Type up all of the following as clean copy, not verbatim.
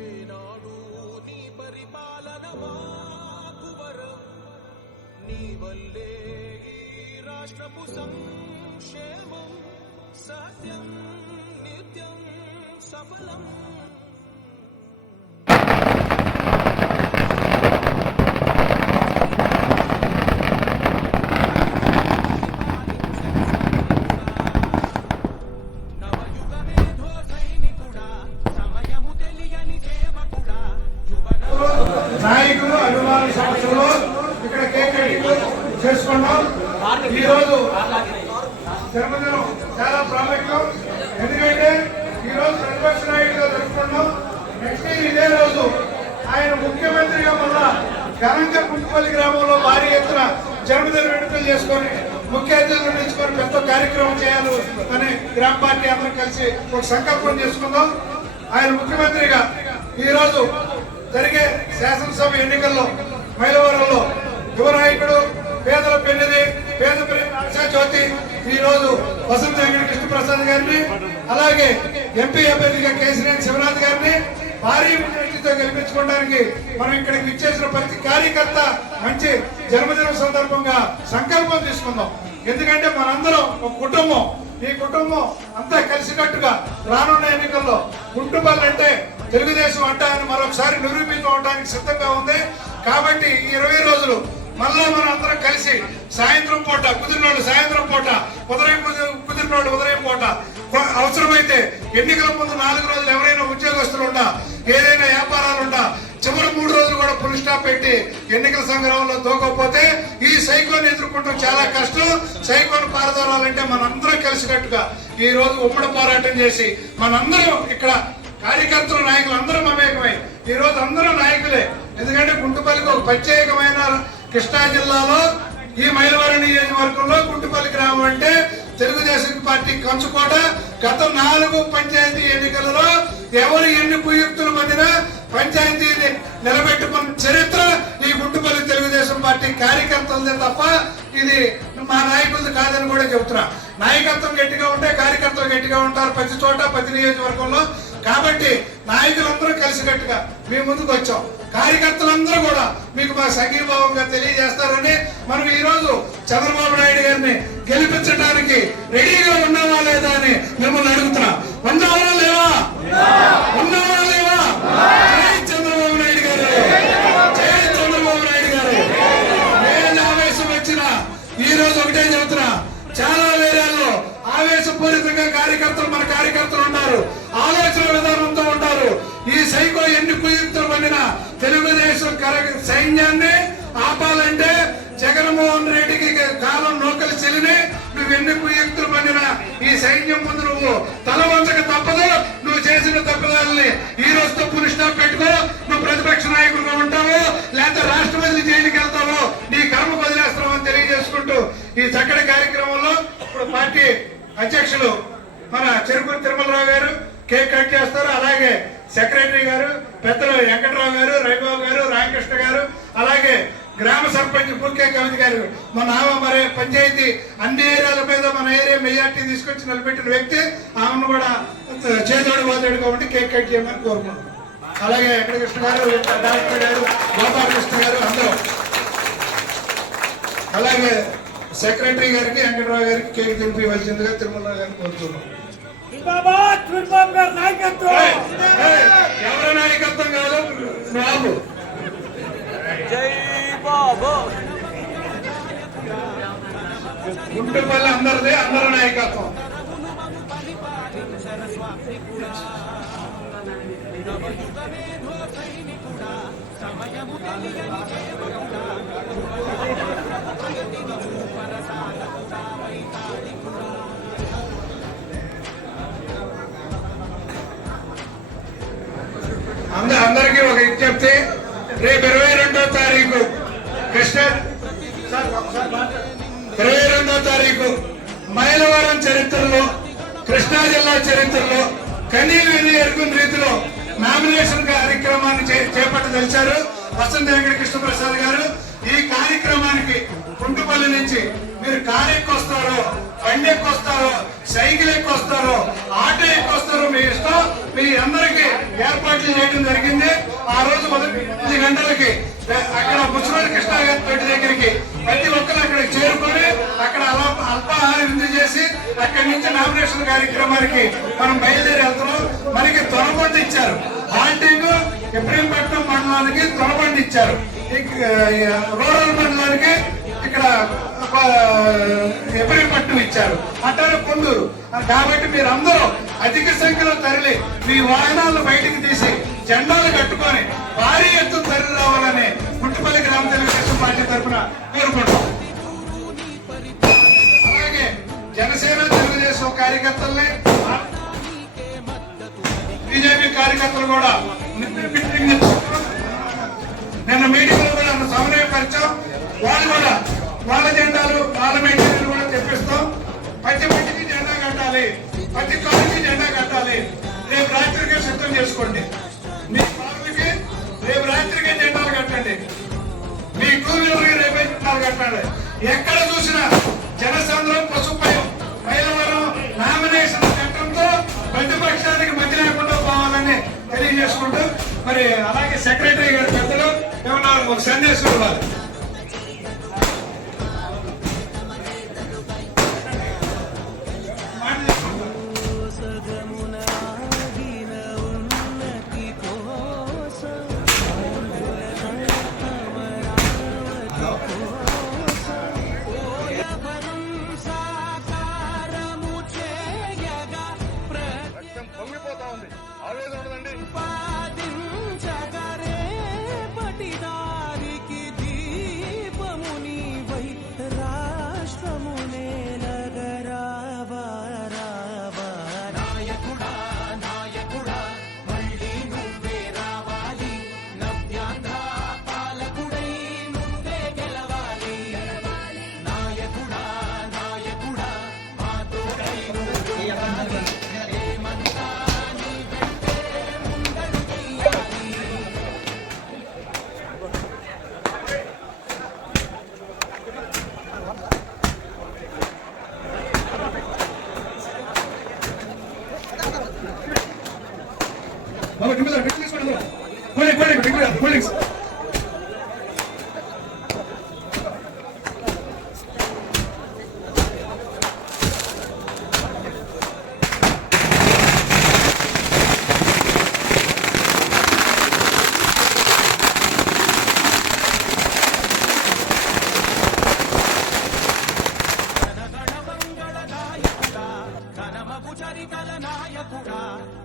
ఏనాడు నీ పరిపాలన మాకు వరం, నీ వల్లే ఈ రాష్ట్రపు సంక్షేమం సత్యం నిత్యం సఫలం. నాయకులు అభిమానుల సమక్షంలో ఇక్కడ కేక్ కటింగ్ చేసుకున్నాం. ఈ రోజు జన్మదినం చాలా ప్రాముఖ్యం. ఎందుకంటే ఈ రోజు ప్రతిపక్ష నాయకుడిగా జరుపుకున్నాం. నెక్స్ట్ ఇదే రోజు ఆయన ముఖ్యమంత్రిగా మళ్ళా ఘనంగా కుంటుపల్లి గ్రామంలో భారీ ఎత్తున జన్మదిన వేడుకలు చేసుకొని ముఖ్య అతిథులను నిలుచుకొని పెద్ద కార్యక్రమం చేయాలి అని గ్రామ పార్టీ అందరం కలిసి ఒక సంకల్పం చేసుకుందాం. ఆయన ముఖ్యమంత్రిగా ఈ రోజు జరిగే శాసనసభ ఎన్నికల్లో మైలవరంలో యువ నాయకుడు పేదల పెన్నిది పేద ఆశా జ్యోతి ఈ రోజు వసంత వెంకట కృష్ణప్రసాద్ గారిని, అలాగే ఎంపీ అభ్యర్థిగా కేసీఆర్ శివనాథ్ గారిని భారీ మెజారిటీతో గెలిపించుకోవడానికి మనం ఇక్కడికి ఇచ్చేసిన ప్రతి కార్యకర్త మంచి జన్మదినం సందర్భంగా సంకల్పం తీసుకుందాం. ఎందుకంటే మనందరం ఒక కుటుంబం. ఈ కుటుంబం అంతా కలిసికట్టుగా రానున్న ఎన్నికల్లో కుంటుపల్లి అంటే తెలుగుదేశం అంట అని మరొకసారి నిరూపితం అవడానికి సిద్ధంగా ఉంది. కాబట్టి ఈ 20 రోజులు మళ్ళా మనం అందరం కలిసి సాయంత్రం పూట కుదిరినోళ్ళు సాయంత్రం పూట, ఉదయం కుదిరినోళ్ళు ఉదయం పూట, అవసరమైతే ఎన్నికల ముందు 4 రోజులు ఎవరైనా ఉద్యోగస్తులు ఉండా, ఏదైనా వ్యాపారాలుండా చివరి 3 రోజులు కూడా ఫుల్ స్టాప్ పెట్టి ఎన్నికల సంగ్రామంలో దూకపోతే ఈ సైకోన్ ఎదుర్కొంటాం చాలా కష్టం. సైకోన్ పారదోరాలంటే మనందరం కలిసికట్టుగా ఈ రోజు ఉమ్మడి పోరాటం చేసి మనందరం ఇక్కడ కార్యకర్తలు నాయకులు అందరం మమేకమై ఈ రోజు అందరూ నాయకులే. ఎందుకంటే కుంటుపల్లికి ఒక ప్రత్యేకమైన కృష్ణా జిల్లాలో ఈ మైలవరం నియోజకవర్గంలో కుంటుపల్లి గ్రామం అంటే తెలుగుదేశం పార్టీ కంచుకోట. గత 4 పంచాయతీ ఎన్నికలలో ఎవరు ఎన్ని కుయుక్తులు పొందినా పంచాయతీని నిలబెట్టుకున్న చరిత్ర ఈ కుంటుపల్లి తెలుగుదేశం పార్టీ కార్యకర్తలదే తప్ప ఇది మా నాయకులది కాదని కూడా చెబుతున్నా. నాయకత్వం గట్టిగా ఉంటే కార్యకర్తలు గట్టిగా ఉంటారు ప్రతి చోట ప్రతి నియోజకవర్గంలో. కాబట్టి నాయకులందరూ కలిసికట్టుగా మీ ముందుకు వచ్చాం. కార్యకర్తలందరూ కూడా మీకు మా సంఘీభావంగా తెలియజేస్తారని మనం ఈ రోజు చంద్రబాబు నాయుడు గారిని గెలిపించడానికి రెడీగా ఉన్నావా లేదా అని మిమ్మల్ని అడుగుతున్నా. ఉన్నావా లేవా? ఉన్నావా లేవా? జై చంద్రబాబు నాయుడు గారు, జై చంద్రబాబు నాయుడు గారు. వేరే ఆవేశం వచ్చినా ఈ రోజు ఒకటే చెబుతున్నా, చాలా వేరేల్లో ఆవేశపూరితంగా మన కార్యకర్తలు ఉన్నారు, ఆలోచన విధానంతో ఉంటారు. ఈ సైకో ఎన్ని కుయుక్తులు పడినా తెలుగుదేశం సైన్యాన్ని ఆపాలంటే జగన్మోహన్ రెడ్డికి కాలం నూకలు చెల్లిని నువ్వు ఎన్ని కుయుక్తులు పడినా ఈ సైన్యం ముందు నువ్వు తల వంచక తప్పదు. నువ్వు చేసిన తప్పుదాలని ఈ రోజుతో ఫుల్ స్టాప్ పెట్టుకో. నువ్వు ప్రతిపక్ష నాయకుడిగా ఉంటావు, లేకపోతే రాష్ట్రపతి జైలుకి వెళ్తావు, నీ కర్మ వదిలేస్తావు అని తెలియజేసుకుంటూ ఈ చక్కటి కార్యక్రమంలో ఇప్పుడు పార్టీ అధ్యక్షులు మన చెరుకూరు తిరుమలరావు గారు కేక్ కట్ చేస్తారు. అలాగే సెక్రటరీ గారు పెద్దలు వెంకటరావు గారు, రవిబాబు గారు, రామకృష్ణ గారు, అలాగే గ్రామ సర్పంచ్ పూర్కే కవిత గారు, మన మరి పంచాయతీ అన్ని ఏరియాల మీద మన ఏరియా మెజార్టీ తీసుకొచ్చి నిలబెట్టిన వ్యక్తి. ఆమెను కూడా చేదోడు పోతాడు కాబట్టి కేక్ కట్ చేయమని కోరుకుంటున్నాం. అలాగే వెంకటకృష్ణ గారు, డాక్టర్ గారు, గోపాలకృష్ణ గారు అందరూ, అలాగే సెక్రటరీ గారికి వెంకటరావు గారికి కేక్ తినిపించవలసిందిగా తిరుమల గారిని కోరుతున్నాం. ఎవరి నాయకత్వం కాదు బాబు. కుంటుపల్లి అందరిదే, అందరి నాయకత్వం. అందరికీ ఒక విజ్ఞప్తి, రేపు 22వ తారీఖు 22వ తారీఖు మైలవరం చరిత్రలో, కృష్ణా జిల్లా చరిత్రలో కనీవిని ఎరుగుని రీతిలో నామినేషన్ కార్యక్రమాన్ని చేపట్టదలిచారు వసంత వెంకట కృష్ణప్రసాద్ గారు. ఈ కార్యక్రమానికి కుంటుపల్లి నుంచి మీరు కారు ఎక్కొస్తారో, బండి ఎక్కొస్తారో, సైకిల్ ఎక్కొస్తారో, ఆటో ఎక్కొస్తారో మీ ఇష్టం. మీ అందరికీ ఏర్పాటు ఏర్పాట్లు చేయడం జరిగింది. ఆ రోజు మొదటి 8 గంటలకి అక్కడ ముసలి కృష్ణ గారి తోటి దగ్గరికి ప్రతి ఒక్కరు అక్కడికి చేరుకొని అక్కడ అల్పాహార విందు చేసి అక్కడి నుంచి నామినేషన్ కార్యక్రమానికి మనం బయలుదేరి వెళ్తున్నాం. మనకి తొనబండి ఇచ్చారు. హాల్టింగ్ ఇబ్రహీంపట్నం మండలానికి తొనబండి ఇచ్చారు. రూరల్ మండలానికి ఇక్కడ ఇబ్రహీంపట్నం ఇచ్చారు. అట్టారు కొందూరు. కాబట్టి మీరు అందరూ అధిక సంఖ్యలో తరలి మీ వాహనాలను బయటికి తీసి జెండాలు కట్టుకొని భారీ ఎత్తున తరలి రావాలని పుట్టుపల్లి గ్రామ తెలుగుదేశం పార్టీ తరఫున కోరుకుంటాం. అలాగే జనసేన తెలుగుదేశం కార్యకర్తల్ని బీజేపీ కార్యకర్తలు కూడా నిన్న మీటింగ్ లో కూడా సమన్వయపరిచాం. వాళ్ళు కూడా వాళ్ళ జెండాలు వాళ్ళ మెటీరియల్ కూడా తెప్పిస్తాం. ప్రతి మట్టికి జెండా కట్టాలి, ప్రతి కారుకి జెండా కట్టాలి. రేపు రాత్రికే సిద్ధం చేసుకోండి. మీ కారులకి రేపు రాత్రికే జెండాలు కట్టండి. మీ టూ వీలర్కి రేపే జెండాలు కట్టాలి. ఎక్కడ చూసినా జనసంద్రం పశుపయం మైలవరం నామినేషన్ చట్టంతో ప్రతిపక్షానికి మధ్య లేకుండా పోవాలని తెలియజేసుకుంటూ మరి అలాగే సెక్రటరీ గారి పెద్దలు ఏమన్నా ఒక సందేశం ఇవ్వాలి.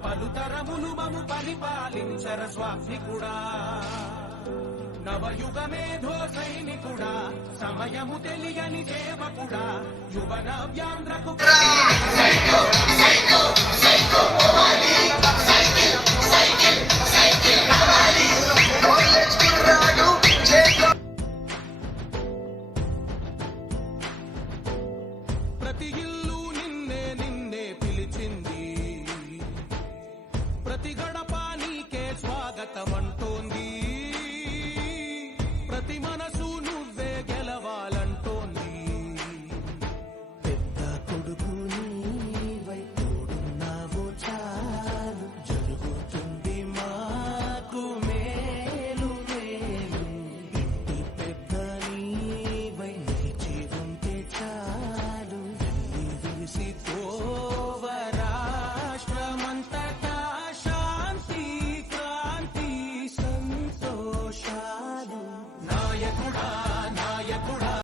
పలుతరములు మము పరిపాలించర స్వామికుడా, నవయుగ మేధో సైనికుడా, సమయము తెలియని సేవకుడా, యువన వ్యాంధ్రకు